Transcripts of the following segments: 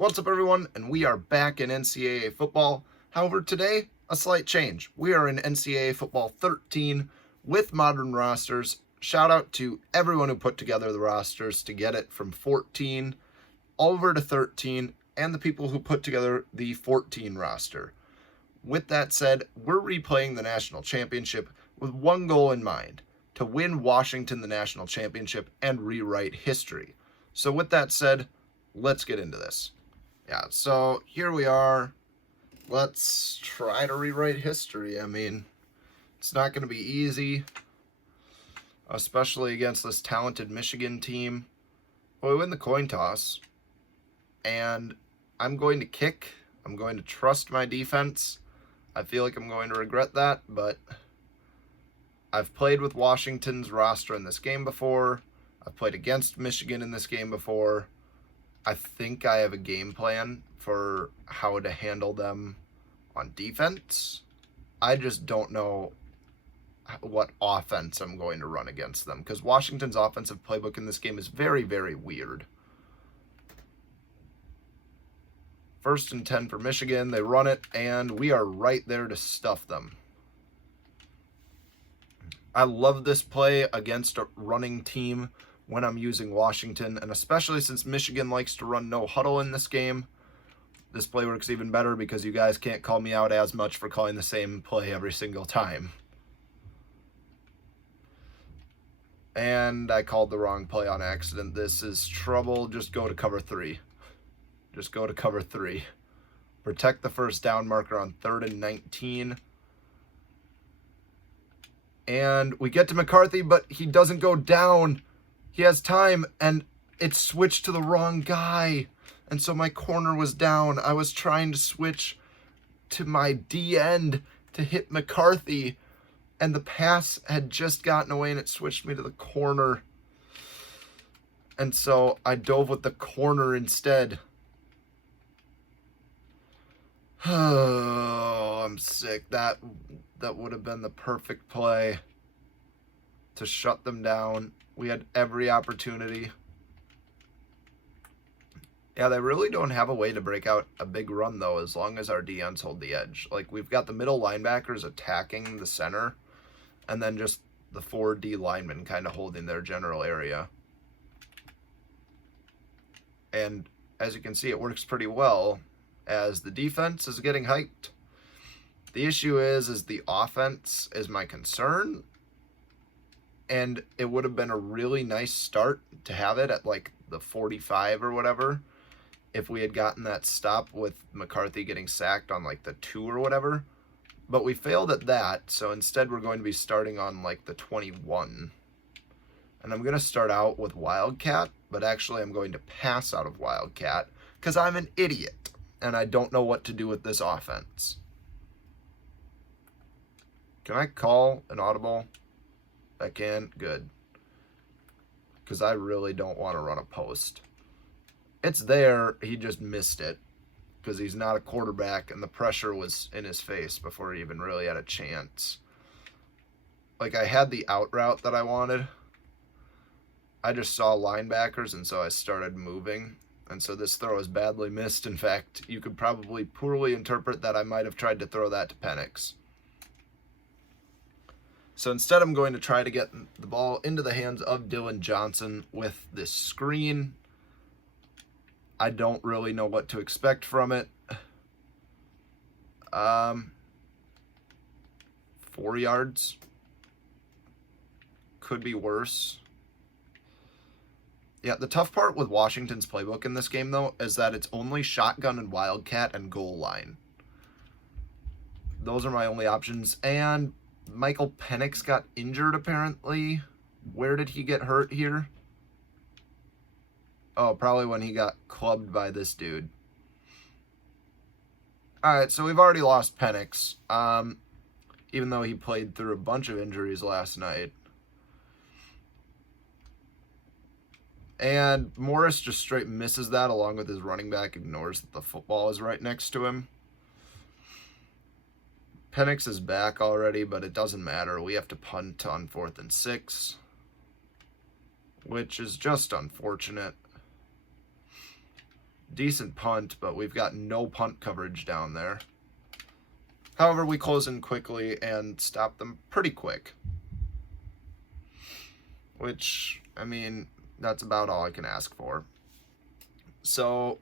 What's up, everyone? And we are back in NCAA football. However, today, a slight change. We are in NCAA football 13 with modern rosters. Shout out to everyone who put together the rosters to get it from 14 over to 13 and the people who put together the 14 roster. With that said, we're replaying the national championship with one goal in mind: to win Washington the national championship and rewrite history. So with that said, let's get into this. Yeah, so here we are. Let's try to rewrite history. I mean, it's not going to be easy, especially against this talented Michigan team. Well, we win the coin toss, and I'm going to kick. I'm going to trust my defense. I feel like I'm going to regret that, but I've played with Washington's roster in this game before. I've played against Michigan in this game before. I think I have a game plan for how to handle them on defense. I just don't know what offense I'm going to run against them, because Washington's offensive playbook in this game is very, very weird. 1st and 10 for Michigan. They run it, and we are right there to stuff them. I love this play against a running team when I'm using Washington, and especially since Michigan likes to run no huddle in this game, this play works even better because you guys can't call me out as much for calling the same play every single time. And I called the wrong play on accident. This is trouble. Just go to cover 3. Just go to cover 3. Protect the first down marker on 3rd and 19. And we get to McCarthy, but he doesn't go down. He has time, and it switched to the wrong guy. And so my corner was down. I was trying to switch to my D end to hit McCarthy, and the pass had just gotten away, and it switched me to the corner. And so I dove with the corner instead. Oh, I'm sick. That would have been the perfect play to shut them down. We had every opportunity. Yeah, they really don't have a way to break out a big run, though, as long as our DNs hold the edge. Like, we've got the middle linebackers attacking the center, and then just the 4D linemen kind of holding their general area. And as you can see, it works pretty well as the defense is getting hyped. The issue is the offense is my concern. And it would have been a really nice start to have it at like the 45 or whatever if we had gotten that stop with McCarthy getting sacked on like the 2 or whatever. But we failed at that, so instead we're going to be starting on like the 21. And I'm going to start out with Wildcat, but actually I'm going to pass out of Wildcat because I'm an idiot and I don't know what to do with this offense. Can I call an audible? I can? Good. Because I really don't want to run a post. It's there. He just missed it. Because he's not a quarterback, and the pressure was in his face before he even really had a chance. Like, I had the out route that I wanted. I just saw linebackers, and so I started moving. And so this throw is badly missed. In fact, you could probably poorly interpret that I might have tried to throw that to Penix. So instead, I'm going to try to get the ball into the hands of Dylan Johnson with this screen. I don't really know what to expect from it. 4 yards. Could be worse. Yeah, the tough part with Washington's playbook in this game, though, is that it's only shotgun and wildcat and goal line. Those are my only options. And Michael Penix got injured, apparently. Where did he get hurt here? Oh, probably when he got clubbed by this dude. Alright, so we've already lost Penix. Even though he played through a bunch of injuries last night. And Morris just straight misses that along with his running back, ignores that the football is right next to him. Penix is back already, but it doesn't matter. We have to punt on 4th and 6, which is just unfortunate. decent punt, but we've got no punt coverage down there. However, we close in quickly and stop them pretty quick. Which, I mean, that's about all I can ask for. So,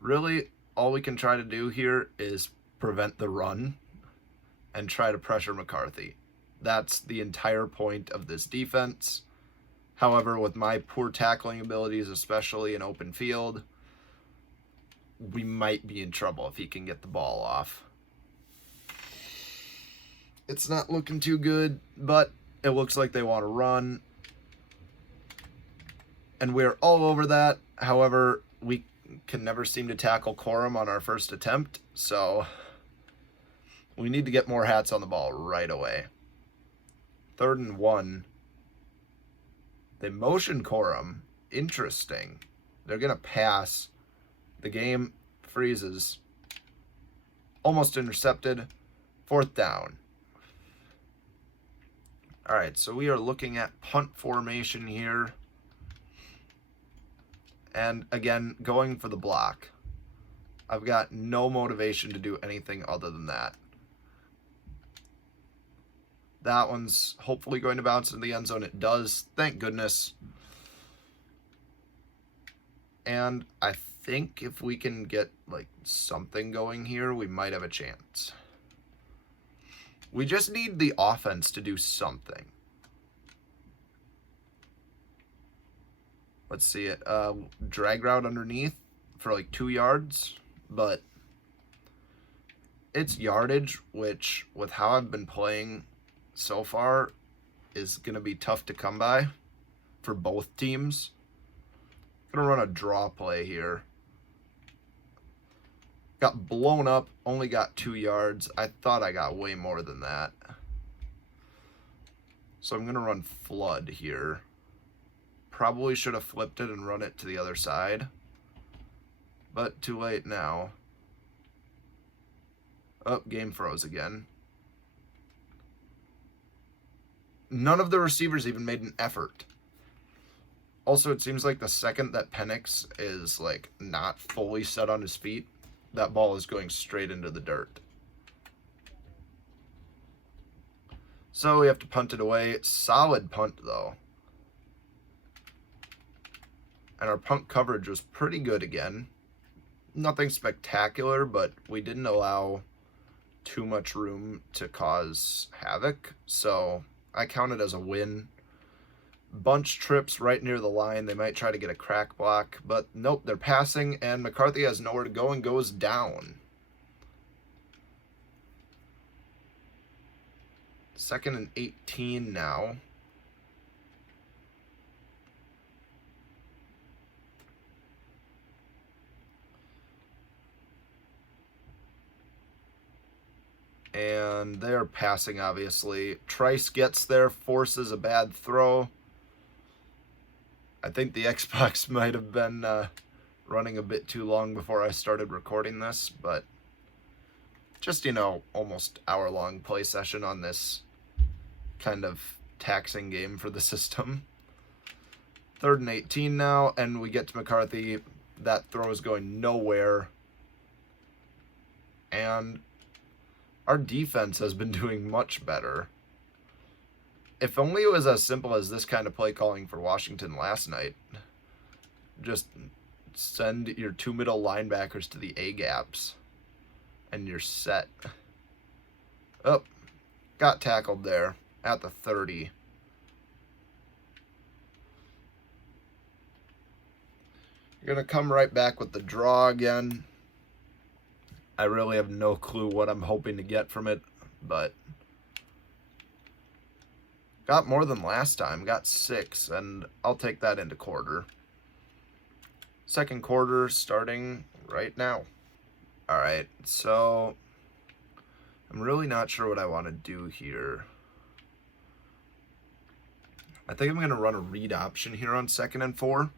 really, all we can try to do here is prevent the run and try to pressure McCarthy. That's the entire point of this defense. However, with my poor tackling abilities, especially in open field, we might be in trouble if he can get the ball off. It's not looking too good, but it looks like they want to run. And we're all over that. However, we can never seem to tackle Corum on our first attempt, so we need to get more hats on the ball right away. 3rd and 1. They motion Corum. Interesting. They're going to pass. The game freezes. Almost intercepted. 4th down. All right, so we are looking at punt formation here. And again, going for the block. I've got no motivation to do anything other than that. That one's hopefully going to bounce into the end zone. It does. Thank goodness. And I think if we can get like something going here, we might have a chance. We just need the offense to do something. Let's see it. Drag route underneath for like 2 yards, but it's yardage, which with how I've been playing so far is going to be tough to come by for both teams. I'm going to run a draw play here. Got blown up, only got 2 yards. I thought I got way more than that. So I'm going to run flood here. Probably should have flipped it and run it to the other side. But too late now. Oh, game froze again. None of the receivers even made an effort. Also, it seems like the second that Penix is like not fully set on his feet, that ball is going straight into the dirt. So we have to punt it away. Solid punt though. And our punt coverage was pretty good again. Nothing spectacular, but we didn't allow too much room to cause havoc. So I count it as a win. Bunch trips right near the line. They might try to get a crack block, but nope, they're passing, and McCarthy has nowhere to go and goes down. 2nd and 18 now. And they're passing, obviously. Trice gets there, forces a bad throw. I think the Xbox might have been running a bit too long before I started recording this, but just, you know, almost hour-long play session on this kind of taxing game for the system. 3rd and 18 now, and we get to McCarthy. That throw is going nowhere. And our defense has been doing much better. If only it was as simple as this kind of play calling for Washington last night. Just send your 2 middle linebackers to the A-gaps, and you're set. Oh, got tackled there at the 30. You're going to come right back with the draw again. I really have no clue what I'm hoping to get from it, but got more than last time. Got 6, and I'll take that into quarter. 2nd quarter starting right now. All right, so I'm really not sure what I want to do here. I think I'm going to run a read option here on 2nd and 4.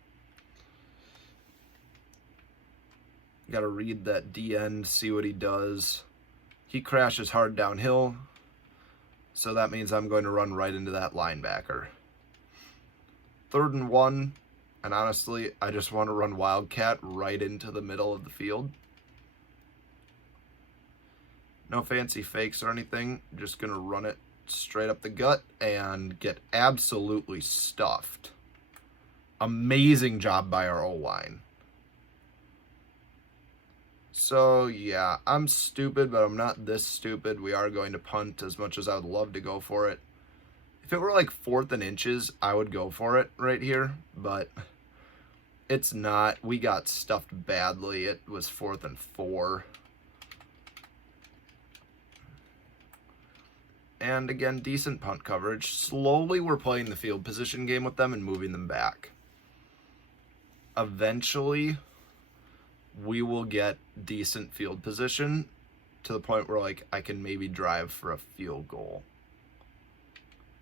Got to read that D end, see what he does. He crashes hard downhill, so that means I'm going to run right into that linebacker. 3rd and 1. And honestly, I just want to run Wildcat right into the middle of the field. No fancy fakes or anything. Just going to run it straight up the gut and get absolutely stuffed. Amazing job by our O-line. So, yeah, I'm stupid, but I'm not this stupid. We are going to punt as much as I would love to go for it. If it were like 4th and inches, I would go for it right here, but it's not. We got stuffed badly. It was 4th and 4. And again, decent punt coverage. Slowly, we're playing the field position game with them and moving them back. Eventually, we will get decent field position to the point where, like, I can maybe drive for a field goal.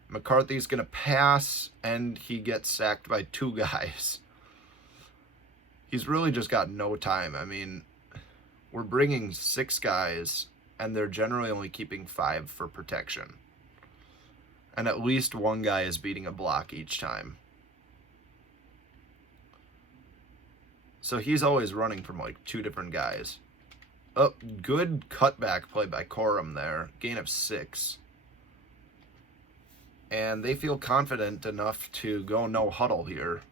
McCarthy's going to pass, and he gets sacked by 2 guys. He's really just got no time. I mean, we're bringing 6 guys, and they're generally only keeping 5 for protection. And at least 1 guy is beating a block each time. So he's always running from like 2 different guys. Oh, good cutback play by Corum there. Gain of 6. And they feel confident enough to go no huddle here.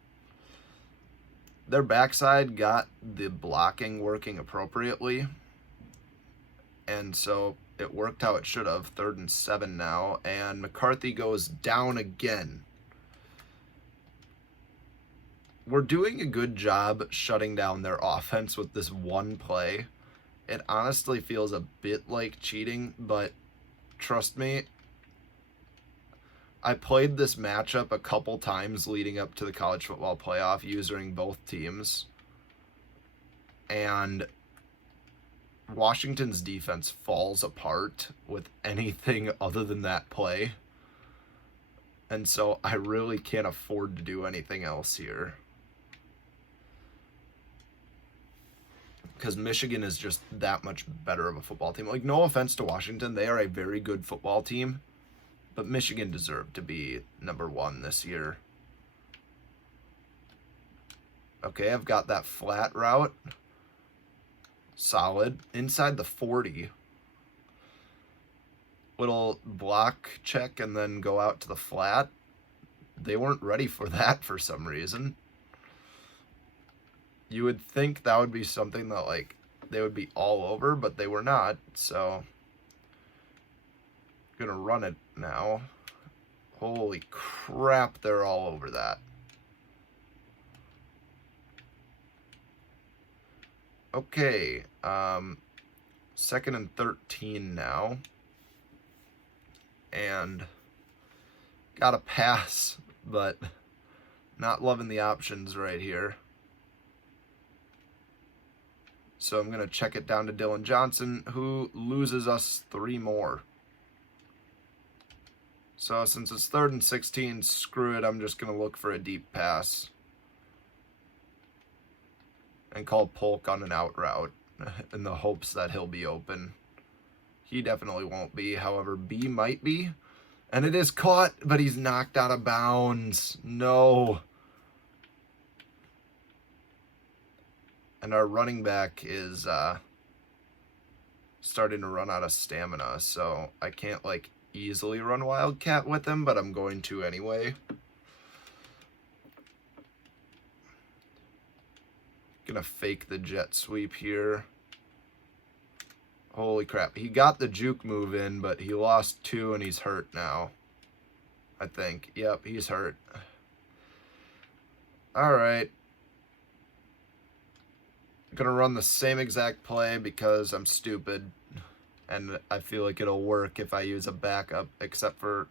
Their backside got the blocking working appropriately. And so it worked how it should have. 3rd and 7 now. And McCarthy goes down again. We're doing a good job shutting down their offense with this one play. It honestly feels a bit like cheating, but trust me, I played this matchup a couple times leading up to the college football playoff using both teams. And Washington's defense falls apart with anything other than that play. And so I really can't afford to do anything else here. Because Michigan is just that much better of a football team. Like, no offense to Washington, they are a very good football team. But Michigan deserved to be number 1 this year. Okay, I've got that flat route. Solid. Inside the 40. Little block check and then go out to the flat. They weren't ready for that for some reason. You would think that would be something that, like, they would be all over, but they were not. So, gonna run it now. Holy crap, they're all over that. Okay, 2nd and 13 now. And got a pass, but not loving the options right here. So I'm going to check it down to Dylan Johnson, who loses us 3 more. So since it's 3rd and 16, screw it, I'm just going to look for a deep pass. And call Polk on an out route in the hopes that he'll be open. He definitely won't be. However, B might be. And it is caught, but he's knocked out of bounds. No. And our running back is starting to run out of stamina, so I can't, like, easily run Wildcat with him, but I'm going to anyway. Gonna fake the jet sweep here. Holy crap. He got the juke move in, but he lost 2 and he's hurt now. I think. Yep, he's hurt. Alright. Gonna run the same exact play because I'm stupid. And I feel like it'll work if I use a backup, except for...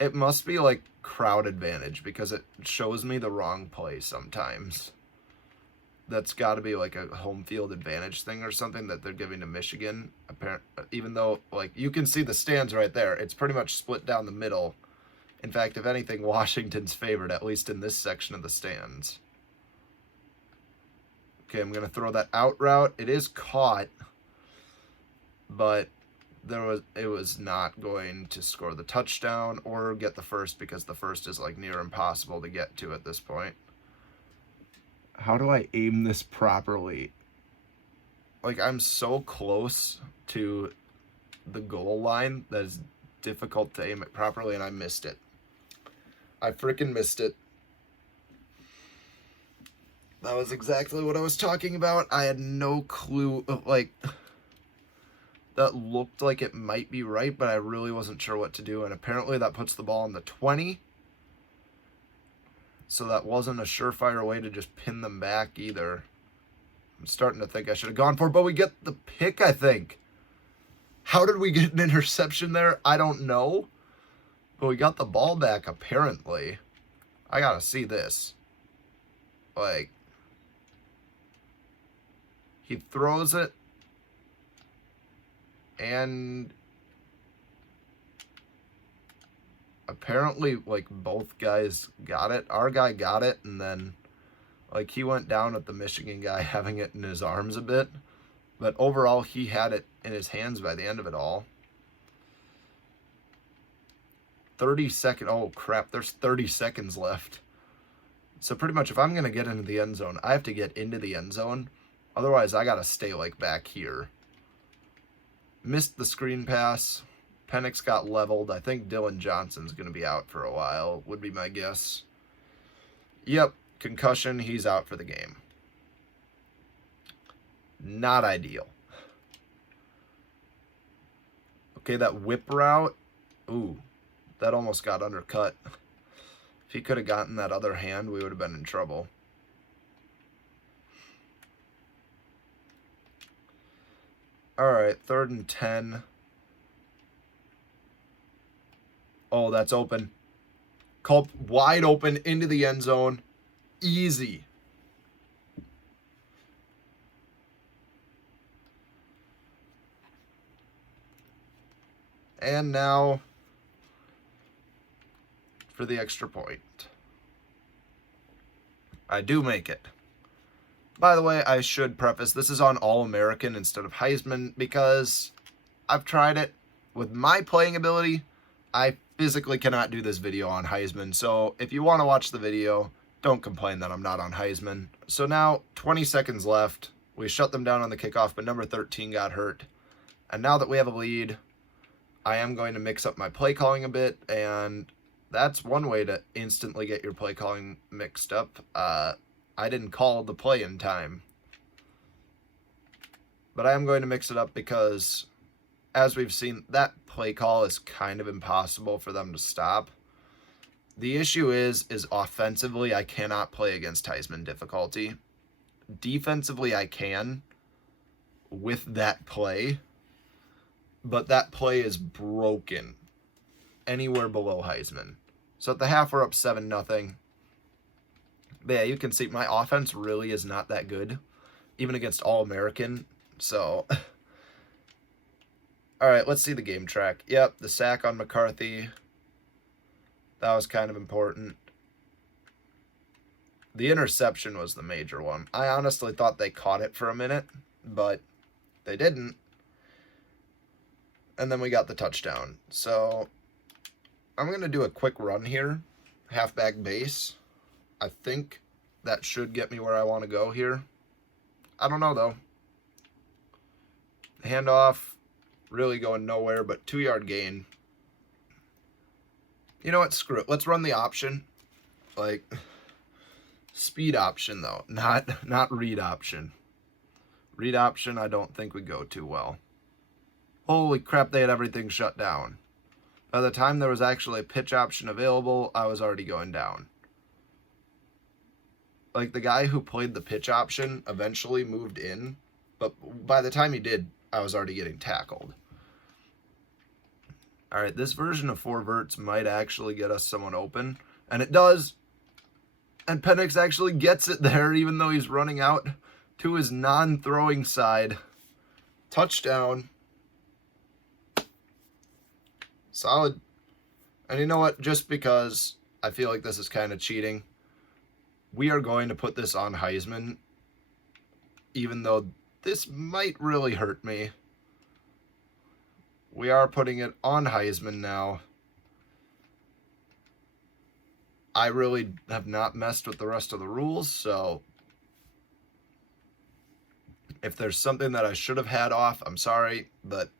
It must be like crowd advantage because it shows me the wrong play sometimes. That's got to be like a home field advantage thing or something that they're giving to Michigan. Even though, like, you can see the stands right there. It's pretty much split down the middle. In fact, if anything, Washington's favored, at least in this section of the stands. Okay, I'm going to throw that out route. It is caught, but it was not going to score the touchdown or get the first, because the first is like near impossible to get to at this point. How do I aim this properly? Like, I'm so close to the goal line that it's difficult to aim it properly, and I missed it. I freaking missed it. That was exactly what I was talking about. I had no clue. Like, that looked like it might be right, but I really wasn't sure what to do. And apparently that puts the ball on the 20. So that wasn't a surefire way to just pin them back either. I'm starting to think I should have gone for it, but we get the pick, I think. How did we get an interception there? I don't know. But we got the ball back, apparently. I gotta see this. Like, he throws it, and apparently, like, both guys got it. Our guy got it, and then, like, he went down with the Michigan guy having it in his arms a bit. But overall, he had it in his hands by the end of it all. 30 seconds. Oh, crap. There's 30 seconds left. So pretty much if I'm going to get into the end zone, I have to get into the end zone. Otherwise, I got to stay, like, back here. Missed the screen pass. Penix got leveled. I think Dylan Johnson's going to be out for a while, would be my guess. Yep, concussion. He's out for the game. Not ideal. Okay, that whip route. Ooh, that almost got undercut. If he could have gotten that other hand, we would have been in trouble. All right, 3rd and 10. Oh, that's open. Culp wide open into the end zone. Easy. And now for the extra point. I do make it. By the way, I should preface, this is on All-American instead of Heisman, because I've tried it. With my playing ability, I physically cannot do this video on Heisman. So if you want to watch the video, don't complain that I'm not on Heisman. So now, 20 seconds left. We shut them down on the kickoff, but number 13 got hurt. And now that we have a lead, I am going to mix up my play calling a bit, and that's one way to instantly get your play calling mixed up. I didn't call the play in time. But I am going to mix it up because, as we've seen, that play call is kind of impossible for them to stop. The issue is offensively, I cannot play against Heisman difficulty. Defensively, I can with that play. But that play is broken anywhere below Heisman. So at the half, we're up 7-0. But yeah, you can see my offense really is not that good, even against All-American. So, all right, let's see the game track. Yep, the sack on McCarthy. That was kind of important. The interception was the major one. I honestly thought they caught it for a minute, but they didn't. And then we got the touchdown. So I'm going to do a quick run here. Halfback base. I think that should get me where I want to go here. I don't know, though. Handoff. Really going nowhere, but 2-yard gain. You know what? Screw it. Let's run the option. Like, speed option, though. Not read option. Read option, I don't think would go too well. Holy crap, they had everything shut down. By the time there was actually a pitch option available, I was already going down. Like, the guy who played the pitch option eventually moved in, but by the time he did, I was already getting tackled. All right, this version of 4 verts might actually get us someone open, and it does. And Penix actually gets it there, even though he's running out to his non-throwing side. Touchdown. Solid. And you know what? Just because I feel like this is kind of cheating, we are going to put this on Heisman, even though this might really hurt me. we are putting it on Heisman now. I really have not messed with the rest of the rules, so if there's something that I should have had off, I'm sorry, but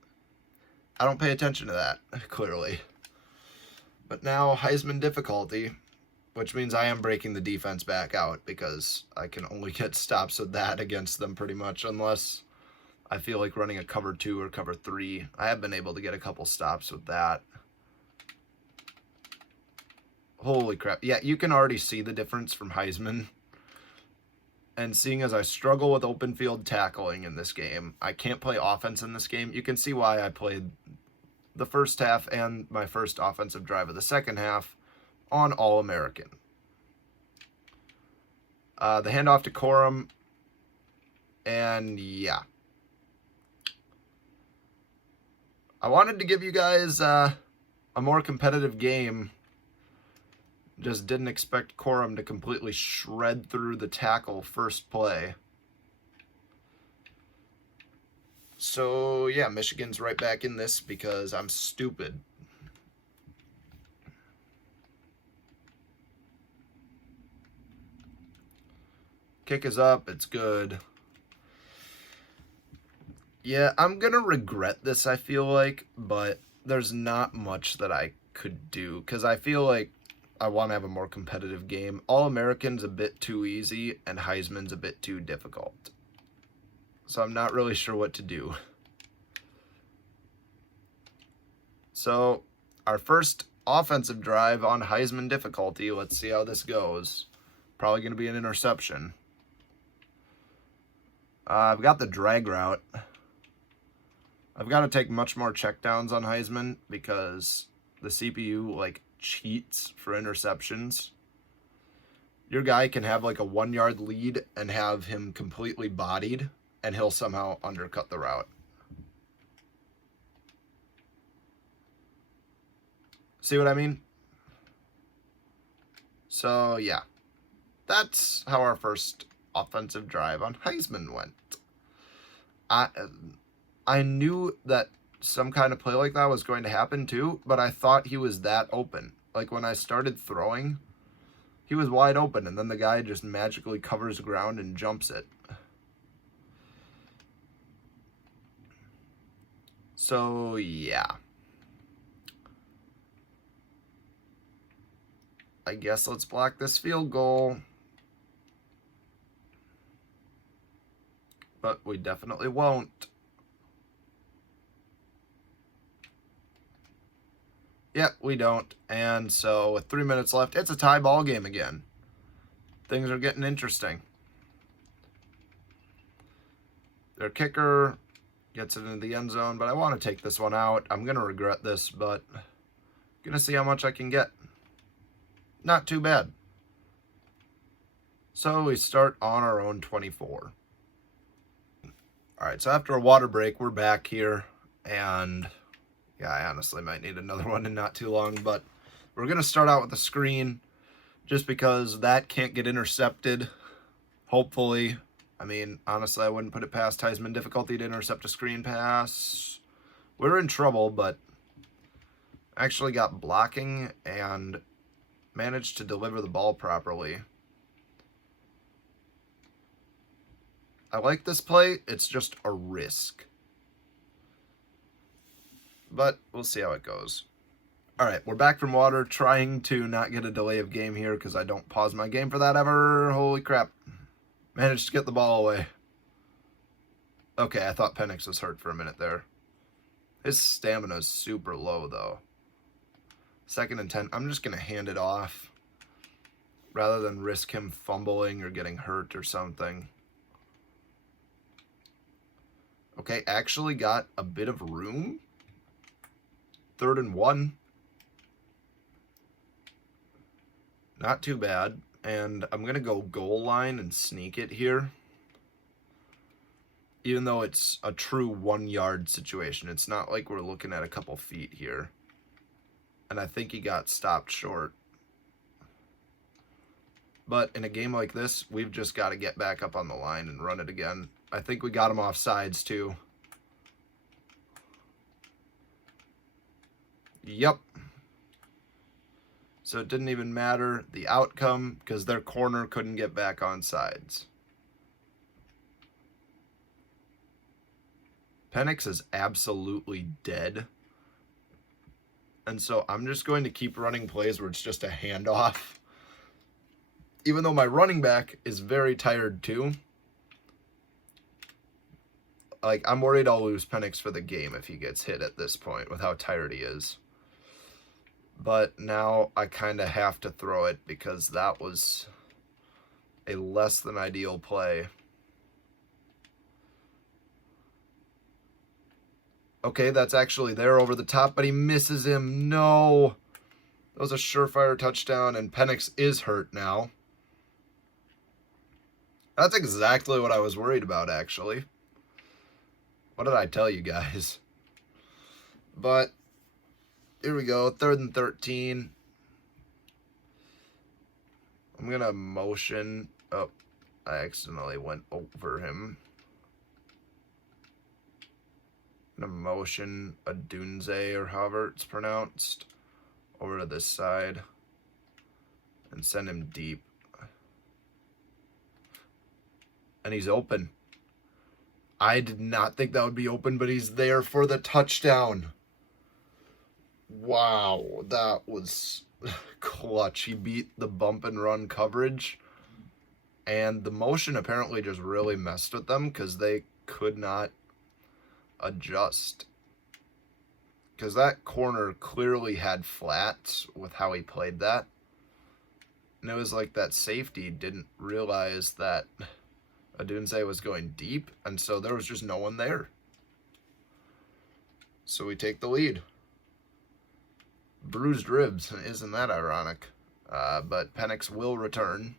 I don't pay attention to that, clearly. But now Heisman difficulty, which means I am breaking the defense back out because I can only get stops with that against them pretty much, unless I feel like running a cover 2 or cover 3. I have been able to get a couple stops with that. Holy crap. Yeah, you can already see the difference from Heisman. And seeing as I struggle with open field tackling in this game, I can't play offense in this game. You can see why I played the first half and my first offensive drive of the second half on All-American. The handoff to Corum. And yeah. I wanted to give you guys a more competitive game. Just didn't expect Corum to completely shred through the tackle first play. So, yeah, Michigan's right back in this because I'm stupid. Kick is up. It's good. Yeah, I'm going to regret this, I feel like, but there's not much that I could do because I feel like I want to have a more competitive game. All-American's a bit too easy, and Heisman's a bit too difficult. So I'm not really sure what to do. So our first offensive drive on Heisman difficulty. Let's see how this goes. Probably going to be an interception. I've got the drag route. I've got to take much more checkdowns on Heisman because the CPU, like, cheats for interceptions. Your guy can have like a 1 yard lead and have him completely bodied, and he'll somehow undercut the route. See what I mean? So yeah, that's how our first offensive drive on Heisman went. I knew that some kind of play like that was going to happen too, but I thought he was that open. Like when I started throwing, he was wide open, and then the guy just magically covers the ground and jumps it. So, yeah. I guess let's block this field goal. But we definitely won't. Yeah, we don't. And so with 3 minutes left, it's a tie ball game again. Things are getting interesting. Their kicker gets it into the end zone, but I want to take this one out. I'm going to regret this, but I'm going to see how much I can get. Not too bad. So we start on our own 24. All right, so after a water break, we're back here, and yeah, I honestly might need another one in not too long, but we're going to start out with a screen just because that can't get intercepted, hopefully. I mean, honestly, I wouldn't put it past Heisman difficulty to intercept a screen pass. We're in trouble, but actually got blocking and managed to deliver the ball properly. I like this play. It's just a risk. But we'll see how it goes. All right, we're back from water, trying to not get a delay of game here because I don't pause my game for that ever. Holy crap. Managed to get the ball away. Okay, I thought Penix was hurt for a minute there. His stamina is super low, though. 2nd and 10. I'm just going to hand it off rather than risk him fumbling or getting hurt or something. Okay, actually got a bit of room. 3rd and 1. Not too bad. And I'm going to go goal line and sneak it here. Even though it's a true 1 yard situation. It's not like we're looking at a couple feet here. And I think he got stopped short. But in a game like this, we've just got to get back up on the line and run it again. I think we got him off sides too. Yep. So it didn't even matter the outcome because their corner couldn't get back on sides. Penix is absolutely dead. And so I'm just going to keep running plays where it's just a handoff. Even though my running back is very tired too. Like, I'm worried I'll lose Penix for the game if he gets hit at this point with how tired he is. But now I kind of have to throw it because that was a less than ideal play. Okay, that's actually there over the top, but he misses him. No. That was a surefire touchdown, and Penix is hurt now. That's exactly what I was worried about, actually. What did I tell you guys? But here we go, 3rd and 13. I'm going to motion. Oh, I accidentally went over him. I'm going to motion a Dunze, or however it's pronounced, over to this side and send him deep. And he's open. I did not think that would be open, but he's there for the touchdown. Wow, that was clutch. He beat the bump and run coverage. And the motion apparently just really messed with them because they could not adjust. Because that corner clearly had flats with how he played that. And it was like that safety didn't realize that Adunze was going deep, and so there was just no one there. So we take the lead. Bruised ribs, isn't that ironic? But Penix will return.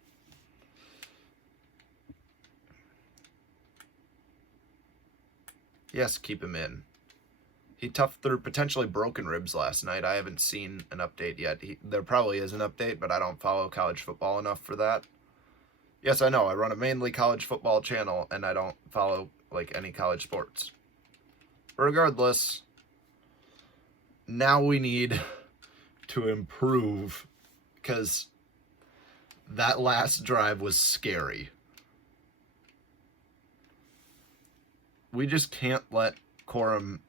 Yes, keep him in. He toughed through potentially broken ribs last night. I haven't seen an update yet. There probably is an update, but I don't follow college football enough for that. Yes, I know. I run a mainly college football channel, and I don't follow, like, any college sports. Regardless, now we need to improve, because that last drive was scary. We just can't let Corum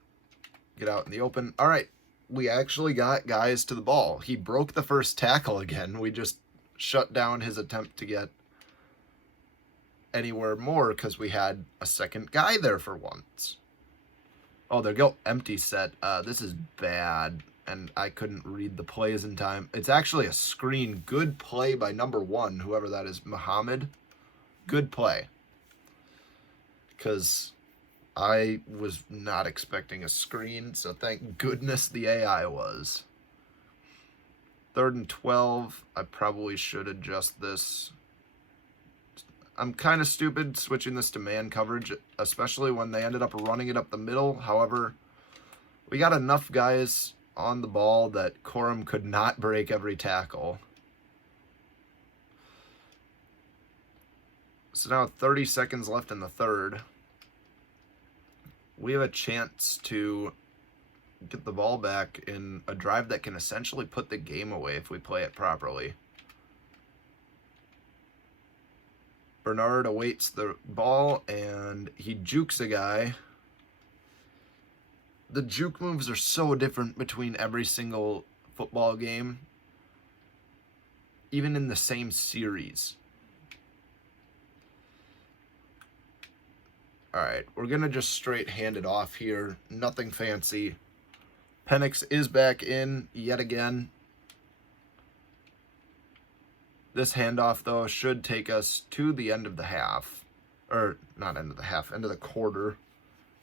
get out in the open. All right, we actually got guys to the ball. He broke the first tackle again. We just shut down his attempt to get anywhere more because we had a second guy there for once. Oh, there we go. Empty set. This is bad, and I couldn't read the plays in time. It's actually a screen. Good play by number 1, whoever that is, Muhammad. Good play. Because I was not expecting a screen, so thank goodness the AI was. 3rd and 12. I probably should adjust this. I'm kind of stupid switching this to man coverage, especially when they ended up running it up the middle. However, we got enough guys on the ball that Corum could not break every tackle. So now 30 seconds left in the 3rd. We have a chance to get the ball back in a drive that can essentially put the game away if we play it properly. Bernard awaits the ball, and he jukes a guy. The juke moves are so different between every single football game, even in the same series. All right, we're going to just straight hand it off here. Nothing fancy. Penix is back in yet again. This handoff, though, should take us to the end of the half. Or, not end of the half, end of the quarter.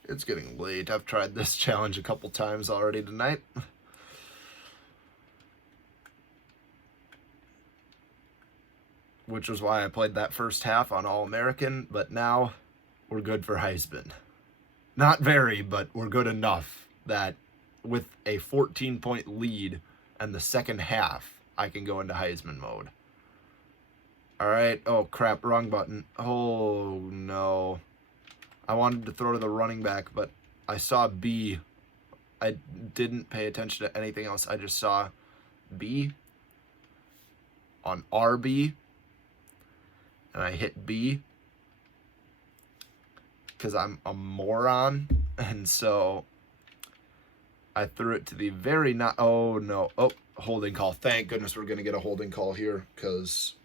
It's getting late. I've tried this challenge a couple times already tonight. Which was why I played that first half on All-American, but now we're good for Heisman. Not very, but we're good enough that with a 14-point lead and the second half, I can go into Heisman mode. All right. Oh, crap. Wrong button. Oh, no. I wanted to throw to the running back, but I saw B I didn't pay attention to anything else. I just saw B on RB, and I hit B because I'm a moron, and so I threw it to the very not. Oh no! Oh, holding call. Thank goodness we're gonna get a holding call here because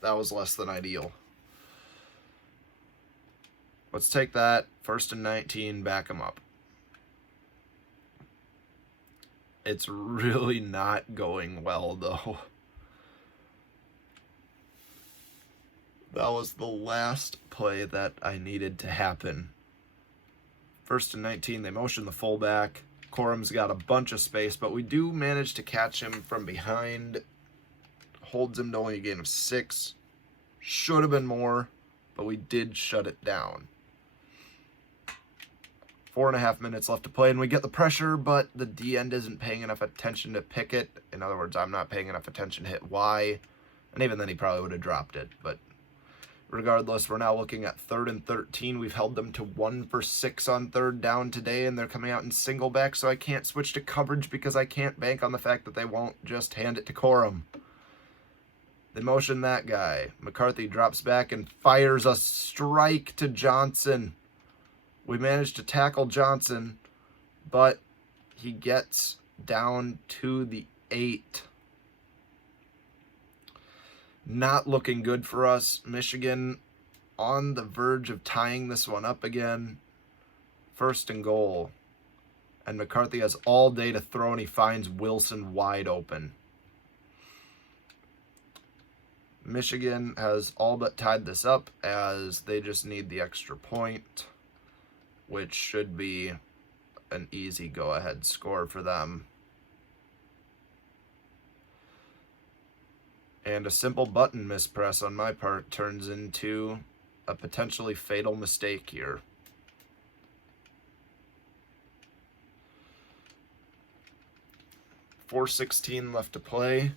that was less than ideal. Let's take that. 1st and 19. Back him up. It's really not going well though. That was the last play that I needed to happen. 1st and 19. They motion the fullback. Corum's got a bunch of space, but we do manage to catch him from behind. Holds him to only a gain of 6. Should have been more, but we did shut it down. 4.5 minutes left to play, and we get the pressure, but the D end isn't paying enough attention to pick it. In other words, I'm not paying enough attention to hit Y, and even then he probably would have dropped it. But regardless, we're now looking at 3rd and 13. We've held them to 1 for 6 on 3rd down today, and they're coming out in single back, so I can't switch to coverage because I can't bank on the fact that they won't just hand it to Corum. They motion that guy. McCarthy drops back and fires a strike to Johnson. We managed to tackle Johnson, but he gets down to the 8. Not looking good for us. Michigan on the verge of tying this one up again. 1st and goal. And McCarthy has all day to throw, and he finds Wilson wide open. Michigan has all but tied this up as they just need the extra point, which should be an easy go-ahead score for them. And a simple button mispress on my part turns into a potentially fatal mistake here. .416 left to play.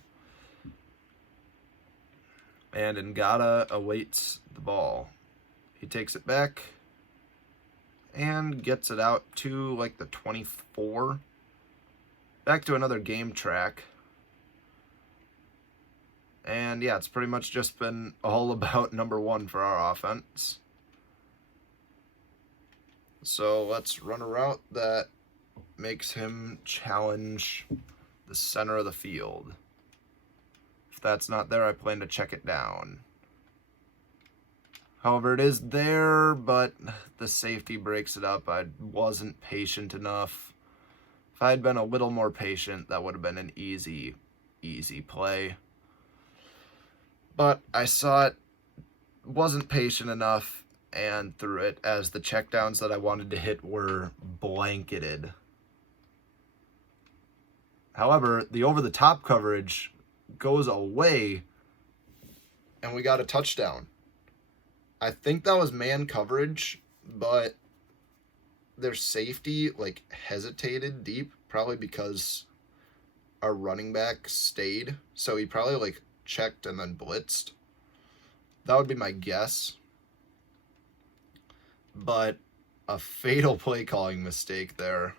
And Ngata awaits the ball. He takes it back and gets it out to like the 24. Back to another game track. And yeah, it's pretty much just been all about number 1 for our offense. So let's run a route that makes him challenge the center of the field. If that's not there, I plan to check it down. However, it is there, but the safety breaks it up. I wasn't patient enough. If I had been a little more patient, that would have been an easy play. But I saw it, wasn't patient enough, and threw it as the checkdowns that I wanted to hit were blanketed. However, the over-the-top coverage goes away, and we got a touchdown. I think that was man coverage, but their safety hesitated deep, probably because our running back stayed. So he probably checked and then blitzed. That would be my guess. But a fatal play calling mistake there.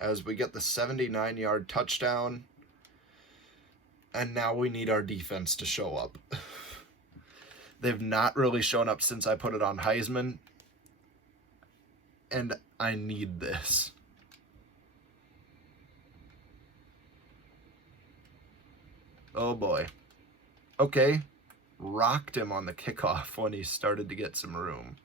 As we get the 79-yard touchdown. And now we need our defense to show up. They've not really shown up since I put it on Heisman. And I need this. Oh boy. Okay. Rocked him on the kickoff when he started to get some room.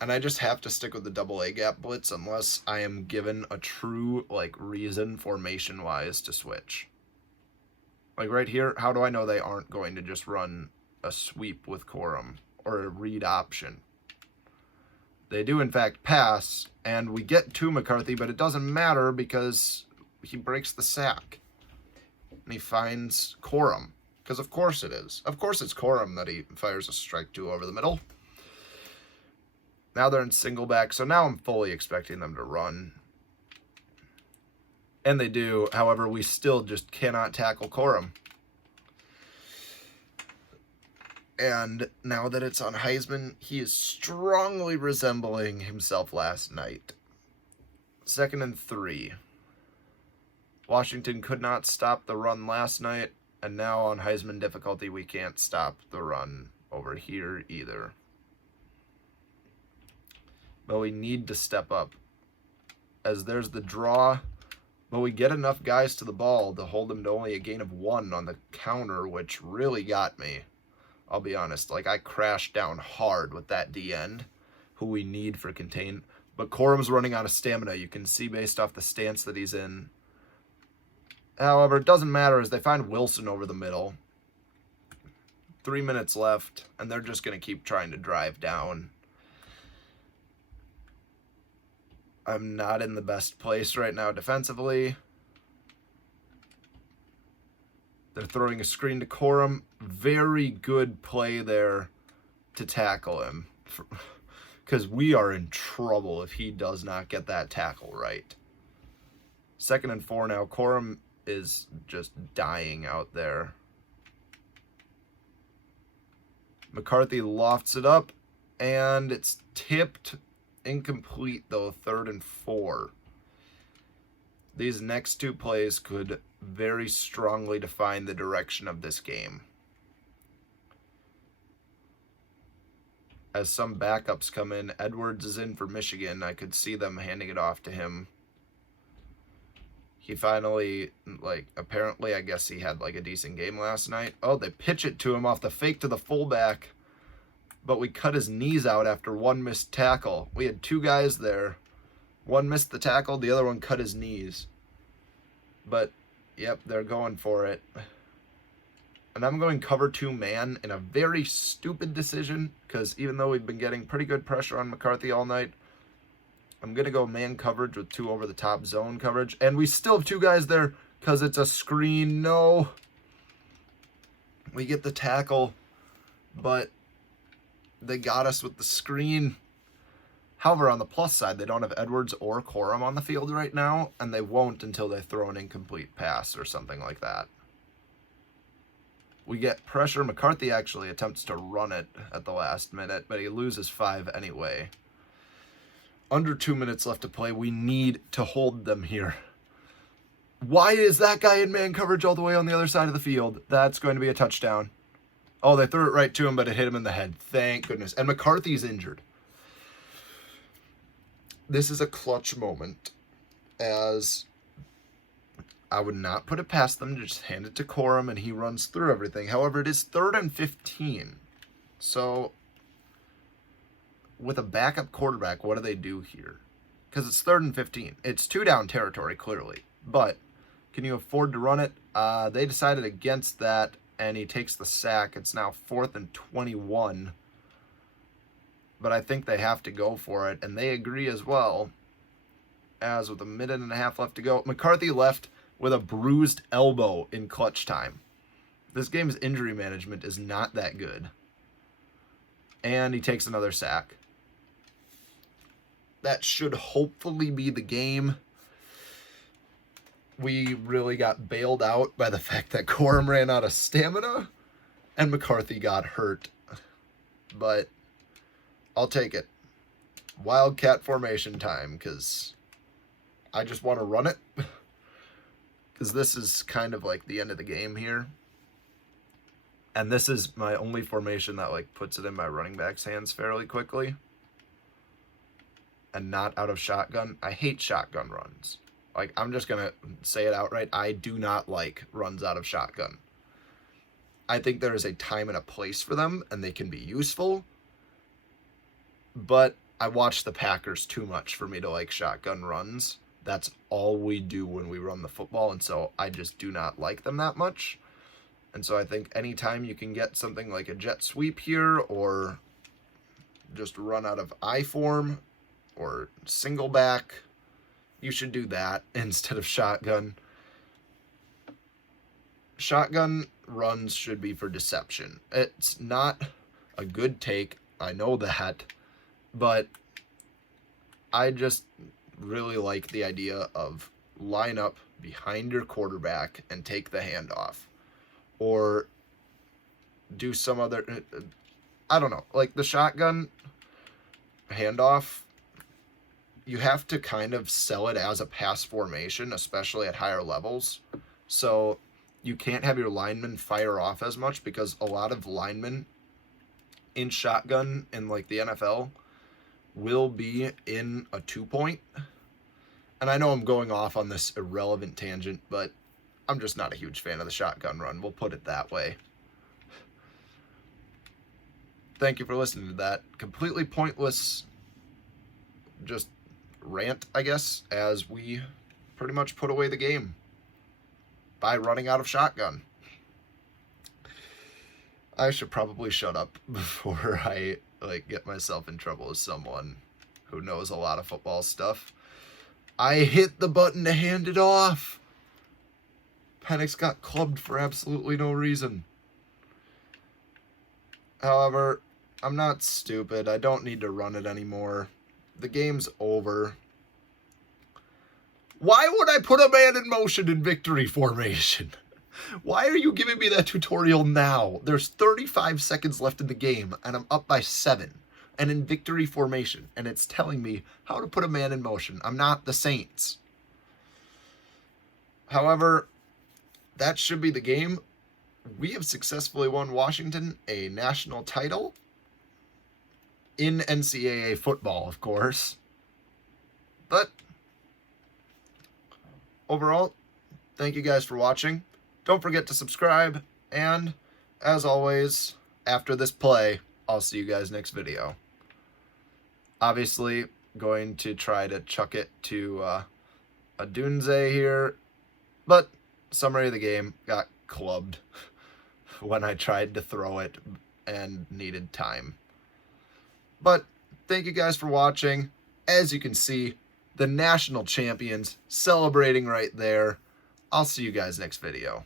And I just have to stick with the double A gap blitz unless I am given a true reason formation-wise to switch. Right here, how do I know they aren't going to just run a sweep with Corum or a read option? They do, in fact, pass, and we get to McCarthy, but it doesn't matter because he breaks the sack. And he finds Corum, because of course it is. Of course it's Corum that he fires a strike to over the middle. Now they're in single back, so now I'm fully expecting them to run. And they do. However, we still just cannot tackle Corum. And now that it's on Heisman, he is strongly resembling himself last night. 2nd and 3. Washington could not stop the run last night, and now on Heisman difficulty, we can't stop the run over here either. But we need to step up, as there's the draw, but we get enough guys to the ball to hold them to only a gain of 1 on the counter, which really got me. I'll be honest, like, I crashed down hard with that D end, who we need for contain. But Corum's running out of stamina, you can see based off the stance that he's in. However, it doesn't matter as they find Wilson over the middle. 3 minutes left, and they're just going to keep trying to drive down. I'm not in the best place right now defensively. They're throwing a screen to Corum. Very good play there to tackle him, because we are in trouble if he does not get that tackle right. 2nd and 4 now. Corum is just dying out there. McCarthy lofts it up, and it's tipped. Incomplete, though. 3rd and 4. These next 2 plays could very strongly define the direction of this game. As some backups come in, Edwards is in for Michigan. I could see them handing it off to him. He finally, apparently, I guess he had, a decent game last night. Oh, they pitch it to him off the fake to the fullback. But we cut his knees out after 1 missed tackle. We had 2 guys there. One missed the tackle, the other one cut his knees. But, yep, they're going for it. And I'm going cover 2 man in a very stupid decision, because even though we've been getting pretty good pressure on McCarthy all night, I'm going to go man coverage with 2 over the top zone coverage. And we still have 2 guys there because it's a screen. No. We get the tackle, but they got us with the screen. However, on the plus side, they don't have Edwards or Corum on the field right now, and they won't until they throw an incomplete pass or something like that. We get pressure. McCarthy actually attempts to run it at the last minute, but he loses 5 anyway. Under 2 minutes left to play. We need to hold them here. Why is that guy in man coverage all the way on the other side of the field? That's going to be a touchdown. Oh, they threw it right to him, but it hit him in the head. Thank goodness. And McCarthy's injured. This is a clutch moment, as I would not put it past them to just hand it to Corum and he runs through everything. However, it is 3rd and 15. So, with a backup quarterback, what do they do here? Because it's 3rd and 15. It's 2 down territory, clearly. But, can you afford to run it? They decided against that, and he takes the sack. It's now 4th and 21. But I think they have to go for it, and they agree as well. As with 1.5 minutes left to go, McCarthy left with a bruised elbow in clutch time. This game's injury management is not that good. And he takes another sack. That should hopefully be the game. We really got bailed out by the fact that Corum ran out of stamina and McCarthy got hurt. But I'll take it. Wildcat formation time, because I just want to run it. Because this is kind of like the end of the game here. And this is my only formation that puts it in my running back's hands fairly quickly. And not out of shotgun. I hate shotgun runs. I'm just going to say it outright. I do not like runs out of shotgun. I think there is a time and a place for them, and they can be useful. But I watch the Packers too much for me to like shotgun runs. That's all we do when we run the football, and so I just do not like them that much. And so I think anytime you can get something like a jet sweep here, or just run out of I form, or single back, you should do that instead of shotgun. Shotgun runs should be for deception. It's not a good take, I know that, but I just really like the idea of line up behind your quarterback and take the handoff, or do some other, I don't know, like the shotgun handoff, you have to kind of sell it as a pass formation, especially at higher levels. So you can't have your linemen fire off as much, because a lot of linemen in shotgun in like the NFL will be in a 2-point. And I know I'm going off on this irrelevant tangent, but I'm just not a huge fan of the shotgun run. We'll put it that way. Thank you for listening to that completely pointless just rant, I guess, as we pretty much put away the game by running out of shotgun. I should probably shut up before I get myself in trouble as someone who knows a lot of football stuff. I hit the button to hand it off. Penix got clubbed for absolutely no reason. However, I'm not stupid. I don't need to run it anymore. The game's over. Why would I put a man in motion in victory formation? Why are you giving me that tutorial now? There's 35 seconds left in the game, and I'm up by 7. And in victory formation, and it's telling me how to put a man in motion. I'm not the Saints. However, that should be the game. We have successfully won Washington a national title in NCAA football, of course. But overall, thank you guys for watching. Don't forget to subscribe, and as always, after this play, I'll see you guys next video. Obviously, going to try to chuck it to a Dunze here, but summary of the game, got clubbed when I tried to throw it and needed time. But thank you guys for watching. As you can see, the national champions celebrating right there. I'll see you guys next video.